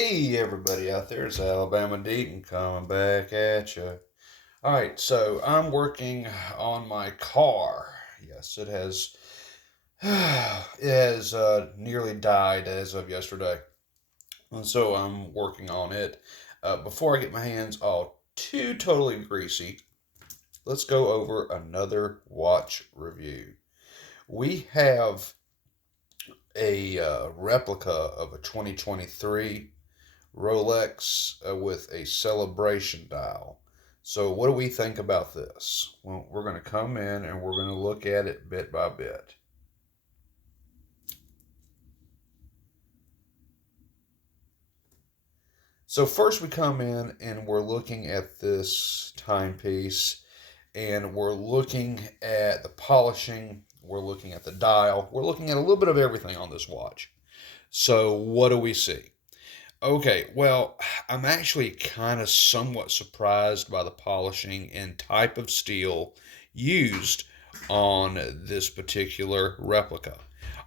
Hey everybody out there, it's Alabama Deaton coming back at you. Alright, so I'm working on my car. Yes, it has nearly died as of yesterday. And so I'm working on it. Before I get my hands all too totally greasy, let's go over another watch review. We have a replica of a 2023 Rolex with a celebration dial. So, what do we think about this? Well, we're going to come in and we're going to look at it bit by bit. So, first we come in and we're looking at this timepiece and we're looking at the polishing, we're looking at the dial, we're looking at a little bit of everything on this watch. So, what do we see? Okay, well, I'm actually kind of somewhat surprised by the polishing and type of steel used on this particular replica.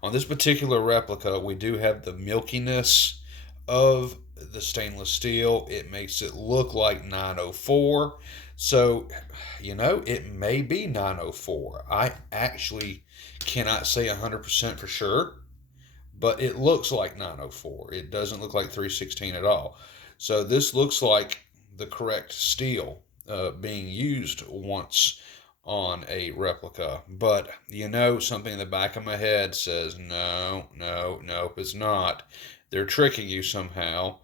On this particular replica, we do have the milkiness of the stainless steel. It makes it look like 904. So, it may be 904. I actually cannot say 100% for sure, but it looks like 904. It doesn't look like 316 at all. So this looks like the correct steel being used once on a replica. But something in the back of my head says, no, no, nope, it's not. They're tricking you somehow.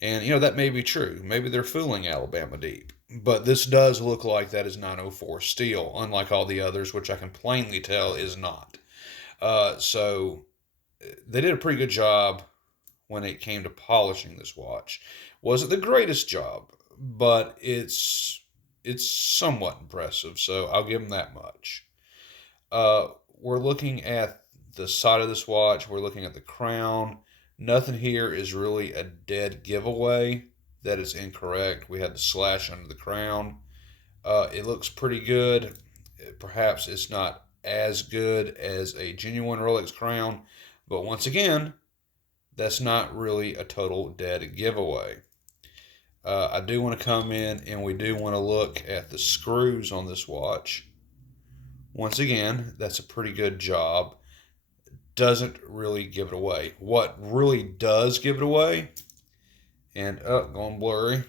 And, that may be true. Maybe they're fooling Alabama Deep. But this does look like that is 904 steel, unlike all the others, which I can plainly tell is not. So they did a pretty good job when it came to polishing this watch. Wasn't the greatest job, but it's somewhat impressive, so I'll give them that much. We're looking at the side of this watch. We're looking at the crown. Nothing here is really a dead giveaway that is incorrect. We had the slash under the crown. It looks pretty good. Perhaps it's not as good as a genuine Rolex crown, but once again, that's not really a total dead giveaway. I do want to come in and we do want to look at the screws on this watch. Once again, that's a pretty good job. Doesn't really give it away. What really does give it away, and going blurry,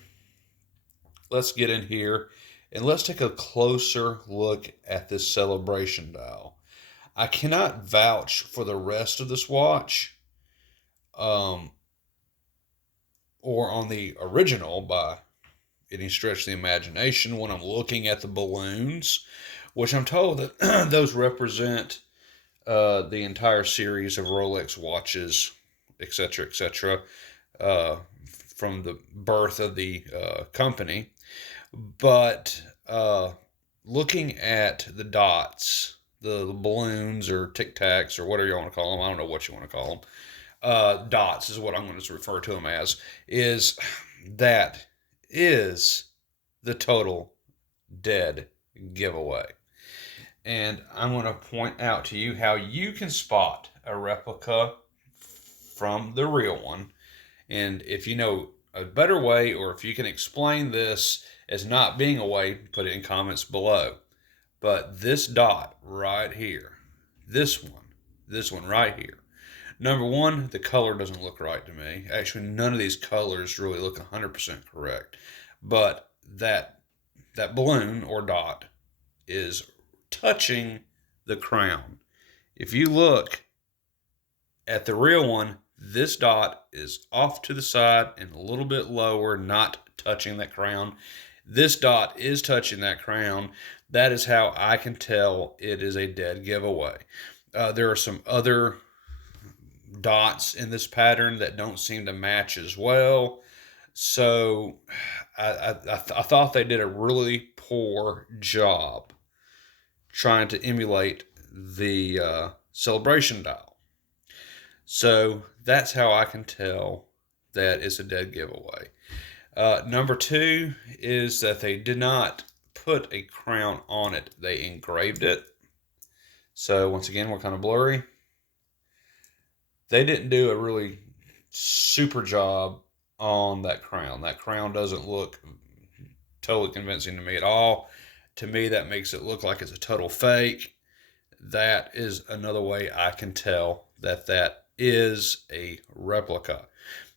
let's get in here and let's take a closer look at this celebration dial. I cannot vouch for the rest of this watch, um, or on the original by any stretch of the imagination when I'm looking at the balloons, which I'm told that those represent the entire series of Rolex watches, etc., etc., uh, from the birth of the company. But looking at the dots, the balloons or tic tacs or whatever you want to call them, I don't know what you want to call them. Dots is what I'm going to refer to them as. That is the total dead giveaway. And I'm going to point out to you how you can spot a replica from the real one. And if you know a better way, or if you can explain this as not being a way, put it in comments below. But this dot right here, this one right here. Number one, the color doesn't look right to me. Actually, none of these colors really look 100% correct. But that balloon or dot is touching the crown. If you look at the real one, this dot is off to the side and a little bit lower, not touching that crown. This dot is touching that crown. That is how I can tell it is a dead giveaway. There are some other dots in this pattern that don't seem to match as well. So I thought they did a really poor job trying to emulate the celebration dial. So that's how I can tell that it's a dead giveaway. Number two is that they did not put a crown on it. They engraved it. So once again, we're kind of blurry. They didn't do a really super job on that crown. That crown doesn't look totally convincing to me at all. To me, that makes it look like it's a total fake. That is another way I can tell that that is a replica.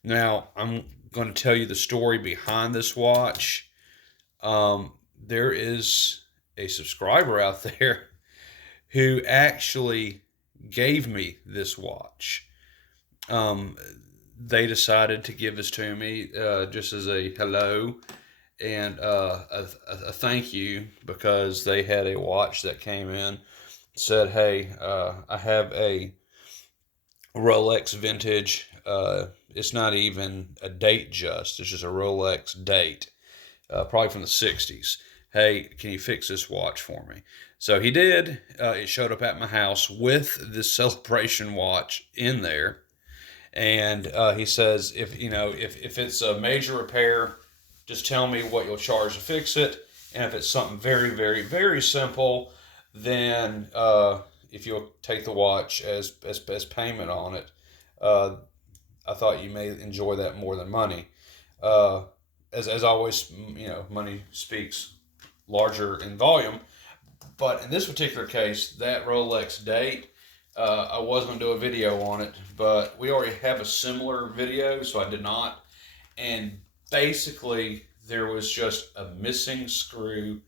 Now, I'm going to tell you the story behind this watch. There is a subscriber out there who actually gave me this watch. Um, they decided to give this to me just as a hello and a thank you, because they had a watch that came in, said, "Hey, I have a Rolex vintage. It's not even a date just. It's just a Rolex date, probably from the 60s. Hey, can you fix this watch for me?" So he did. It showed up at my house with this celebration watch in there. And he says, if it's a major repair, just tell me what you'll charge to fix it. And if it's something very, very, very simple, then if you'll take the watch as payment on it, uh, I thought you may enjoy that more than money. Uh, as always, money speaks larger in volume. But in this particular case, that Rolex date, I was going to do a video on it, but we already have a similar video, so I did not. And basically, there was just a missing screw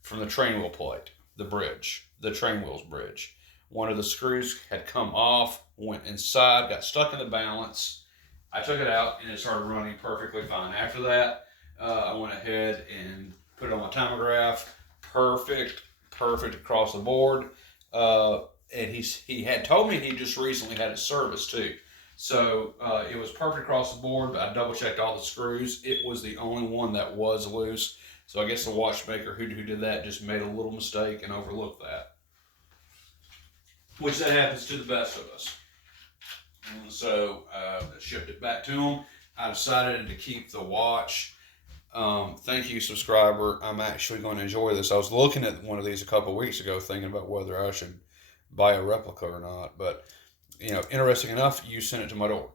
from the train wheel plate, the train wheels bridge. One of the screws had come off, went inside, got stuck in the balance. I took it out, and it started running perfectly fine. After that, I went ahead and put it on my timograph. Perfect across the board. And he had told me he just recently had it serviced too. So it was perfect across the board, but I double checked all the screws. It was the only one that was loose. So I guess the watchmaker who did that just made a little mistake and overlooked that. Which that happens to the best of us. And so I shipped it back to him. I decided to keep the watch. Thank you, subscriber. I'm actually going to enjoy this. I was looking at one of these a couple of weeks ago, thinking about whether I should buy a replica or not. But interesting enough, you sent it to my door,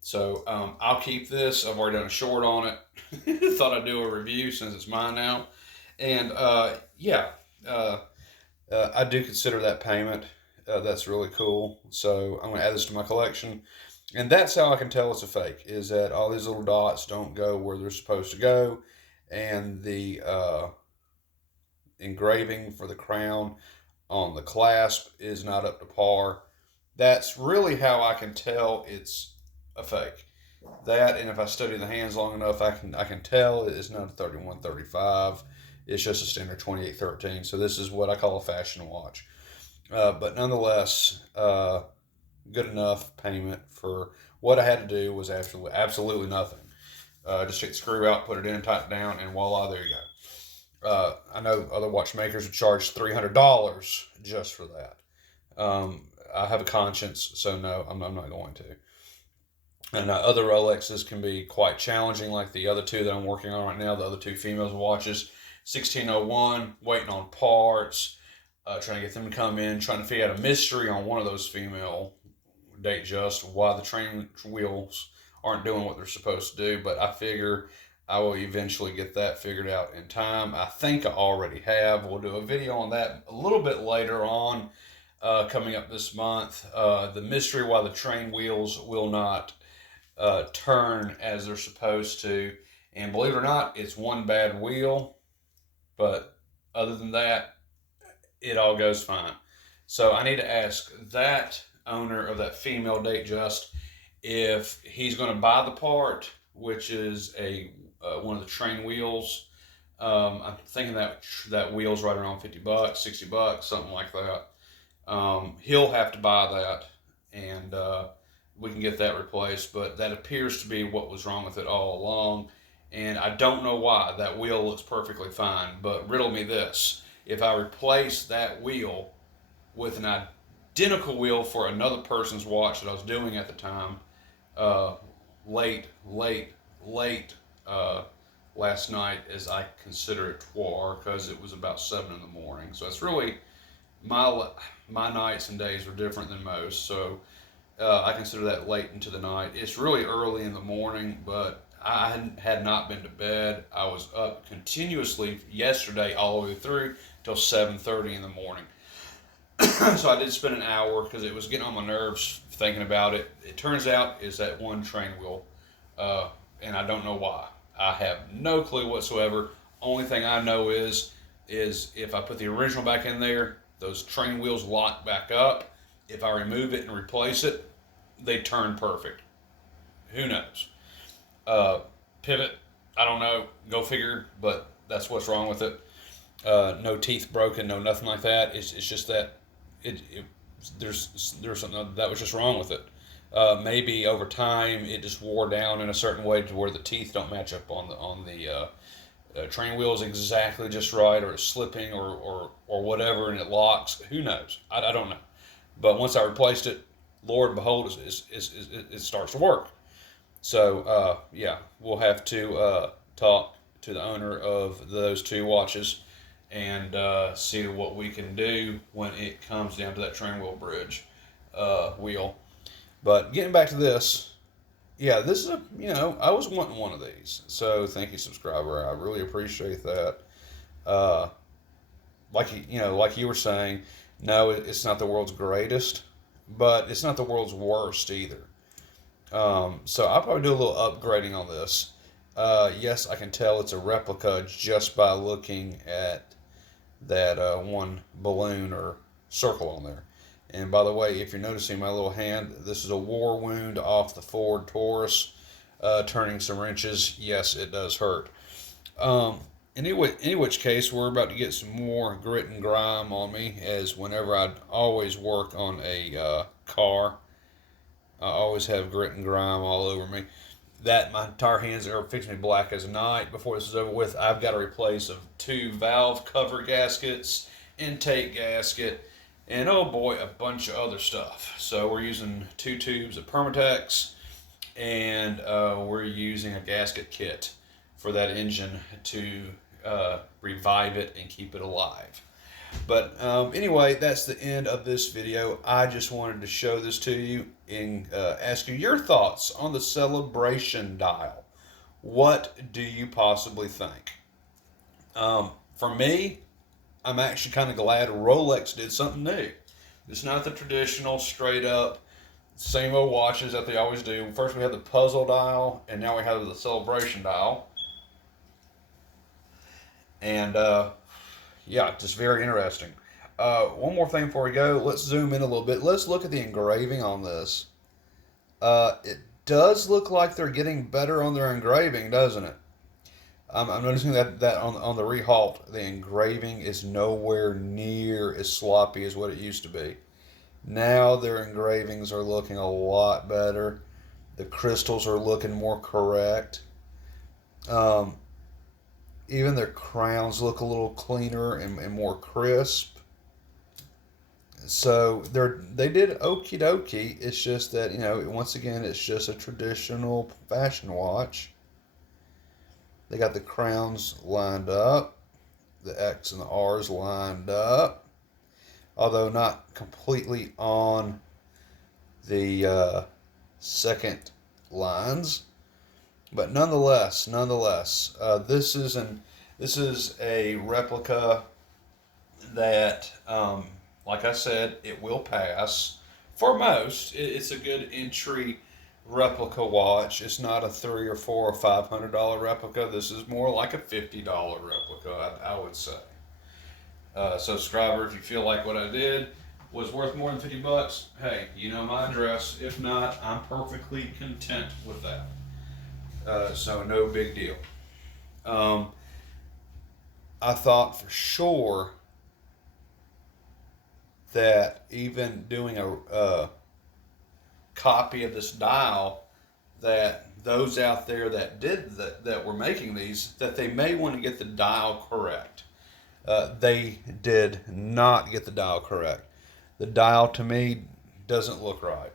so I'll keep this. I've already done a short on it. Thought I'd do a review since it's mine now, and I do consider that payment. That's really cool. So I'm going to add this to my collection. And that's how I can tell it's a fake, is that all these little dots don't go where they're supposed to go. And the engraving for the crown on the clasp is not up to par. That's really how I can tell it's a fake. That, and if I study the hands long enough, I can tell it's not a 3135. It's just a standard 2813. So this is what I call a fashion watch. But nonetheless, good enough payment for what I had to do was absolutely nothing. Just take the screw out, put it in, tighten it down, and voila, there you go. I know other watchmakers would charge $300 just for that. I have a conscience, so no, I'm not going to. And other Rolexes can be quite challenging, like the other two that I'm working on right now, the other two females watches, 1601, waiting on parts, trying to get them to come in, trying to figure out a mystery on one of those female date just why the train wheels aren't doing what they're supposed to do. But I figure I will eventually get that figured out in time. I think I already have. We'll do a video on that a little bit later on, coming up this month. The mystery why the train wheels will not turn as they're supposed to. And believe it or not, it's one bad wheel. But other than that, it all goes fine. So I need to ask that owner of that female date just if he's going to buy the part, which is a one of the train wheels. I'm thinking that wheel's right around $50, $60, something like that. He'll have to buy that, and we can get that replaced. But that appears to be what was wrong with it all along, and I don't know why. That wheel looks perfectly fine, but riddle me this: if I replace that wheel with an identical wheel for another person's watch that I was doing at the time, uh, late last night, as I consider it towar, because it was about 7 in the morning. So it's really my nights and days are different than most. So I consider that late into the night. It's really early in the morning, but had not been to bed. I was up continuously yesterday all the way through till 7:30 in the morning. So I did spend an hour because it was getting on my nerves thinking about it. It turns out is that one train wheel, and I don't know why. I have no clue whatsoever. Only thing I know is if I put the original back in there, those train wheels lock back up. If I remove it and replace it, they turn perfect. Who knows? Uh, Pivot, I don't know. Go figure. But that's what's wrong with it. No teeth broken, no nothing like that. It's just that it there's something that was just wrong with it. Maybe over time it just wore down in a certain way to where the teeth don't match up on the train wheels exactly just right, or it's slipping or whatever, and it locks. Who knows? I don't know. But once I replaced it, Lord behold, it starts to work. So yeah, we'll have to talk to the owner of those two watches and see what we can do when it comes down to that train wheel bridge wheel. But getting back to this, yeah, this is I was wanting one of these. So thank you, subscriber. I really appreciate that. Uh, like you were saying, no, it's not the world's greatest, but it's not the world's worst either. So I'll probably do a little upgrading on this. Yes, I can tell it's a replica just by looking at that one balloon or circle on there. And by the way, if you're noticing my little hand, this is a war wound off the Ford Taurus, turning some wrenches. Yes, it does hurt. Um, in which case, we're about to get some more grit and grime on me, as whenever I always work on a car, I always have grit and grime all over me. That my entire hands are fixing to be black as night. Before this is over with, I've got to replace two valve cover gaskets, intake gasket, and oh boy, a bunch of other stuff. So we're using 2 tubes of Permatex, and we're using a gasket kit for that engine to revive it and keep it alive. But anyway, that's the end of this video. I just wanted to show this to you and ask you your thoughts on the Celebration dial. What do you possibly think? For me, I'm actually kind of glad Rolex did something new. It's not the traditional, straight up, same old watches that they always do. First we had the puzzle dial, and now we have the Celebration dial. And yeah, just very interesting. One more thing before we go, let's zoom in a little bit. Let's look at the engraving on this. It does look like they're getting better on their engraving, doesn't it? I'm noticing that on the Rehalt, the engraving is nowhere near as sloppy as what it used to be. Now their engravings are looking a lot better. The crystals are looking more correct. Um, Even their crowns look a little cleaner and more crisp. So they did okie dokie. It's just that, once again, it's just a traditional fashion watch. They got the crowns lined up, the X and the R's lined up, although not completely on the second lines. But nonetheless, this is a replica that, like I said, it will pass. For most, it's a good entry replica watch. It's not a $300 or $400 or $500 replica. This is more like a $50 replica, I would say. Subscriber, if you feel like what I did was worth more than $50, hey, you know my address. If not, I'm perfectly content with that. So no big deal. I thought for sure that even doing a copy of this dial, that those out there that were making these, that they may want to get the dial correct. They did not get the dial correct. The dial to me doesn't look right.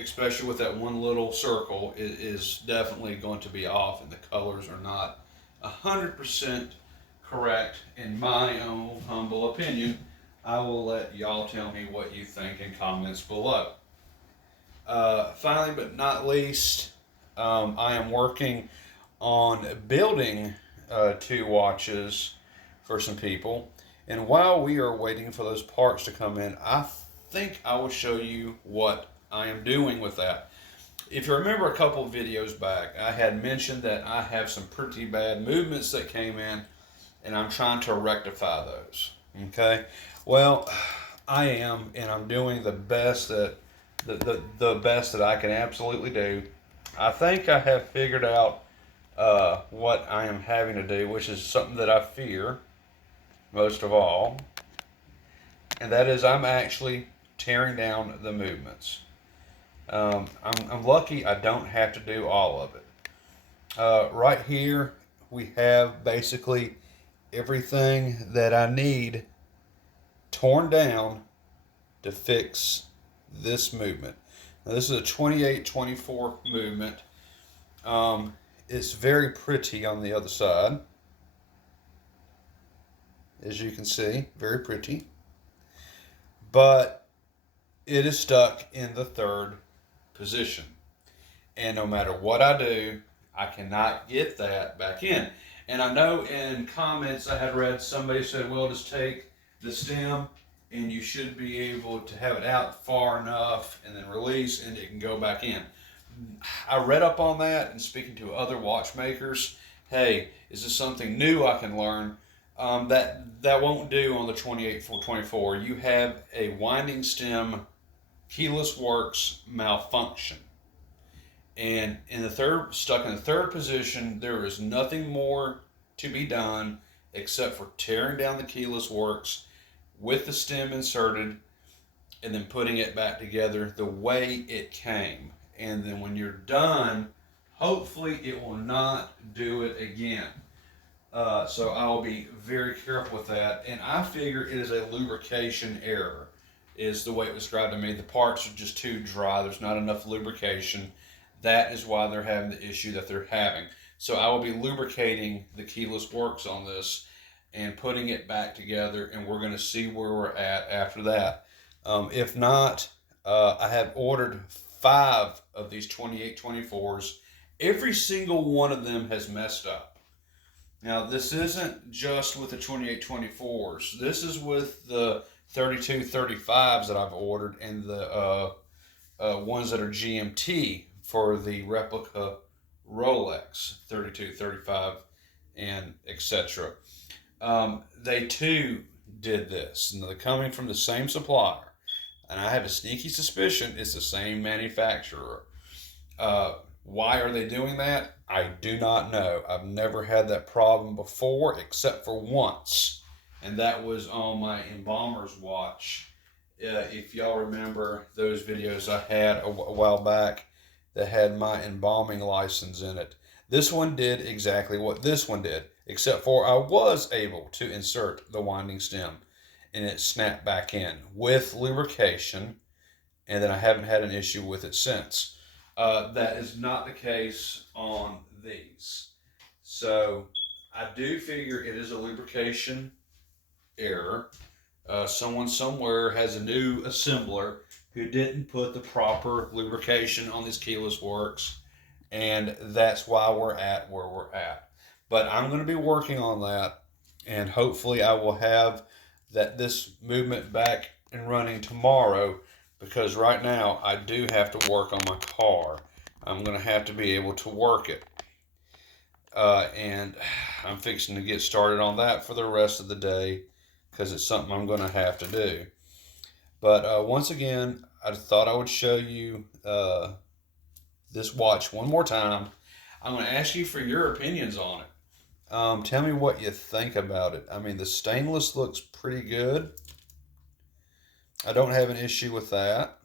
Especially with that one little circle, it is definitely going to be off, and the colors are not 100% correct in my own humble opinion. I will let y'all tell me what you think in comments below. Finally, but not least, I am working on building two watches for some people. And while we are waiting for those parts to come in, I think I will show you what I am doing with that. If you remember a couple of videos back, I had mentioned that I have some pretty bad movements that came in, and I'm trying to rectify those. Okay? Well, I am, and I'm doing the best that the best that I can absolutely do. I think I have figured out what I am having to do, which is something that I fear most of all, and that is I'm actually tearing down the movements. I'm lucky I don't have to do all of it. Right here, we have basically everything that I need torn down to fix this movement. Now, this is a 28-24 movement. It's very pretty on the other side, as you can see, very pretty. But it is stuck in the third position. And no matter what I do, I cannot get that back in. And I know in comments I had read somebody said, well, just take the stem and you should be able to have it out far enough and then release and it can go back in. I read up on that and speaking to other watchmakers, hey, is this something new I can learn? That won't do on the 28-424. You have a winding stem keyless works malfunction. And stuck in the third position, there is nothing more to be done except for tearing down the keyless works with the stem inserted and then putting it back together the way it came. And then when you're done, hopefully it will not do it again. So I will be very careful with that. And I figure it is a lubrication error, is the way it was described to me. The parts are just too dry. There's not enough lubrication. That is why they're having the issue that they're having. So I will be lubricating the keyless works on this and putting it back together, and we're going to see where we're at after that. If not, I have ordered 5 of these 28-24s. Every single one of them has messed up. Now, this isn't just with the 28-24s. This is with the 32-35s that I've ordered and the ones that are GMT for the Replica Rolex 32-35 and etc. They too did this, and they're coming from the same supplier. And I have a sneaky suspicion it's the same manufacturer. Why are they doing that? I do not know. I've never had that problem before except for once, and that was on my embalmer's watch. If y'all remember those videos I had a while back that had my embalming license in it. This one did exactly what this one did, except for I was able to insert the winding stem and it snapped back in with lubrication, and then I haven't had an issue with it since. That is not the case on these. So I do figure it is a lubrication error. Someone somewhere has a new assembler who didn't put the proper lubrication on these keyless works, and that's why we're at where we're at. But I'm going to be working on that, and hopefully I will have this movement back and running tomorrow, because right now I do have to work on my car. I'm going to have to be able to work it. And I'm fixing to get started on that for the rest of the day because it's something I'm going to have to do. But once again, I thought I would show you this watch one more time. I'm going to ask you for your opinions on it. Tell me what you think about it. I mean, the stainless looks pretty good. I don't have an issue with that.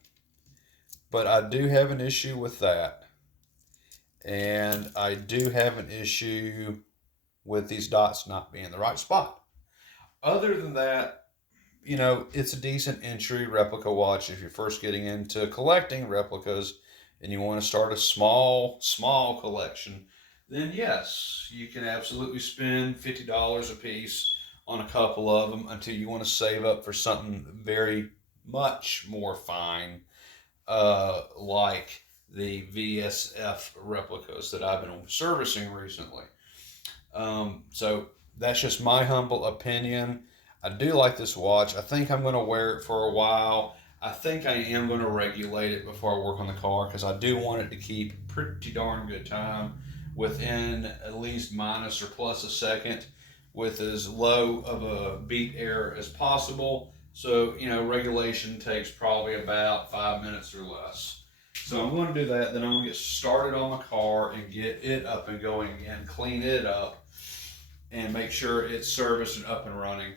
But I do have an issue with that. And I do have an issue with these dots not being in the right spot. Other than that, you know, it's a decent entry replica watch if you're first getting into collecting replicas and you want to start a small collection. Then yes, you can absolutely spend $50 a piece on a couple of them until you want to save up for something very much more fine, like the VSF replicas that I've been servicing recently. So that's just my humble opinion. I do like this watch. I think I'm going to wear it for a while. I think I am going to regulate it before I work on the car because I do want it to keep pretty darn good time within at least minus or plus a second with as low of a beat error as possible. So, regulation takes probably about 5 minutes or less. So I'm going to do that. Then I'm going to get started on the car and get it up and going again, clean it up, and make sure it's serviced and up and running.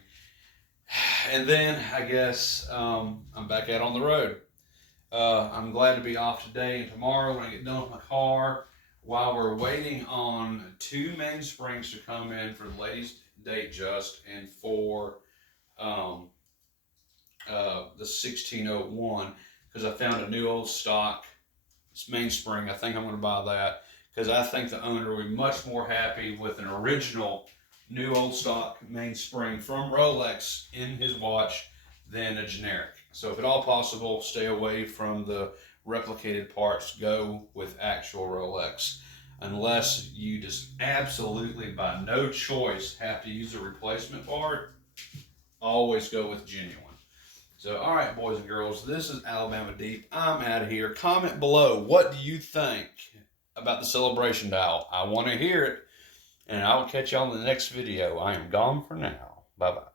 And then I guess I'm back out on the road. I'm glad to be off today and tomorrow when I get done with my car. While we're waiting on 2 mainsprings to come in for the latest date just and for the 1601, because I found a new old stock mainspring. I think I'm going to buy that because I think the owner will be much more happy with an original new old stock mainspring from Rolex in his watch than a generic. So if at all possible, stay away from the replicated parts. Go with actual Rolex. Unless you just absolutely by no choice have to use a replacement part, always go with genuine. So, all right, boys and girls, this is Alabama Deep. I'm out of here. Comment below. What do you think about the Celebration dial? I want to hear it. And I'll catch y'all in the next video. I am gone for now. Bye-bye.